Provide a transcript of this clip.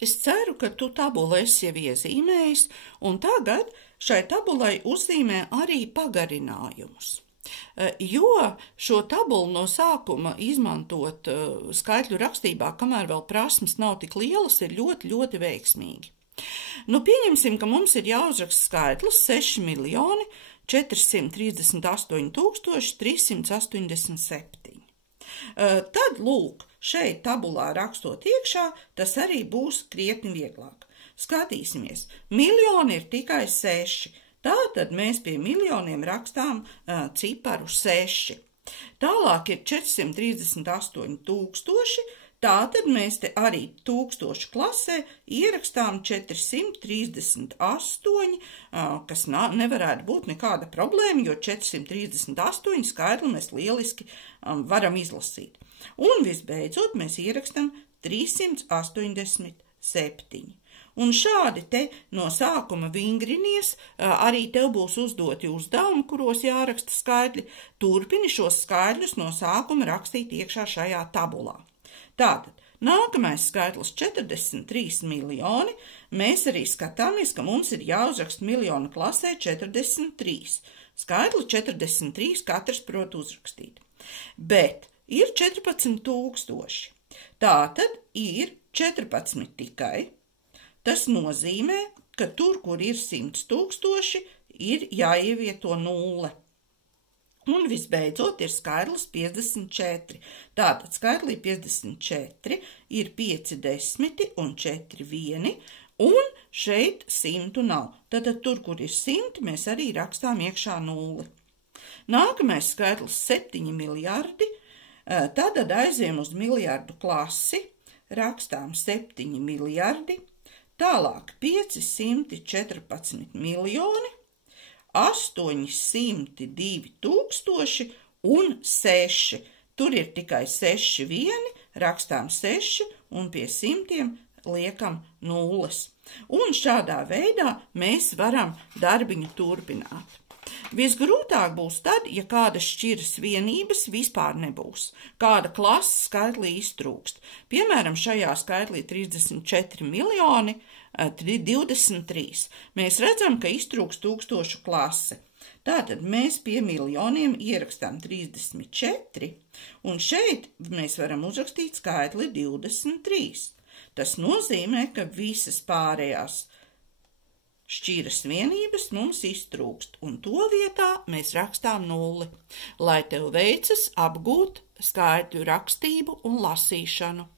Es ceru, ka tu tabulu esi jau iezīmējis, un tagad šai tabulai uzzīmē arī pagarinājumus. Jo šo tabulu no sākuma izmantot skaitļu rakstībā, kamēr vēl prasmes nav tik lielas, ir ļoti, ļoti veiksmīgi. Nu, pieņemsim, ka mums ir jāuzraksta skaitlis 6.048.387. Tad, lūk, šeit tabulā rakstot iekšā, tas arī būs krietni vieglāk. Skatīsimies, miljoni ir tikai 6, tātad mēs pie miljoniem rakstām ciparu 6. Tālāk ir 438,000, tātad mēs te arī tūkstošu klasē ierakstām 438, kas nevarētu būt nekāda problēma, jo 438 skaitli mēs lieliski varam izlasīt. Un visbeidzot mēs ierakstam 387. Un šādi te no sākuma vingrinies, arī tev būs uzdoti uzdevumi, kuros jāraksta skaitļi, turpini šos skaitļus no sākuma rakstīt iekšā šajā tabulā. Tātad, nākamais skaitlis 43 miljoni, mēs arī skatāmies, ka mums ir jāuzraksta miljonu klasē 43. Skaitli 43 katrs prot uzrakstīt. Bet ir 14 tūkstoši. Tātad ir 14 tikai. Tas nozīmē, ka tur, kur ir 100 tūkstoši, ir jāievieto 0. Un visbeidzot ir skaitlis 54. Tātad skaitlī 54 ir 5 desmiti un 4 vieni, un šeit 100 nav. Tātad tur, kur ir 100, mēs arī rakstām iekšā 0. Nākamais skaitlis 7 miljardi, tad aiziem uz miljardu klasi, rakstām 7 miljardi, tālāk 514 miljoni, 802,000 un 6. Tur ir tikai 6 vieni, rakstām 6 un pie 100 liekam 0. Un šādā veidā mēs varam darbiņu turpināt. Visgrūtāk būs tad, ja kādas šķiras vienības vispār nebūs, kāda klases skaitlī iztrūkst. Piemēram, šajā skaitlī 34 miljoni 23. Mēs redzam, ka iztrūkst tūkstošu klase. Tātad mēs pie miljoniem ierakstām 34, un šeit mēs varam uzrakstīt skaitli 23. Tas nozīmē, ka visas pārējās šķiras vienības mums iztrūkst, un to vietā mēs rakstām 0, lai tev veicas apgūt skaitļu rakstību un lasīšanu.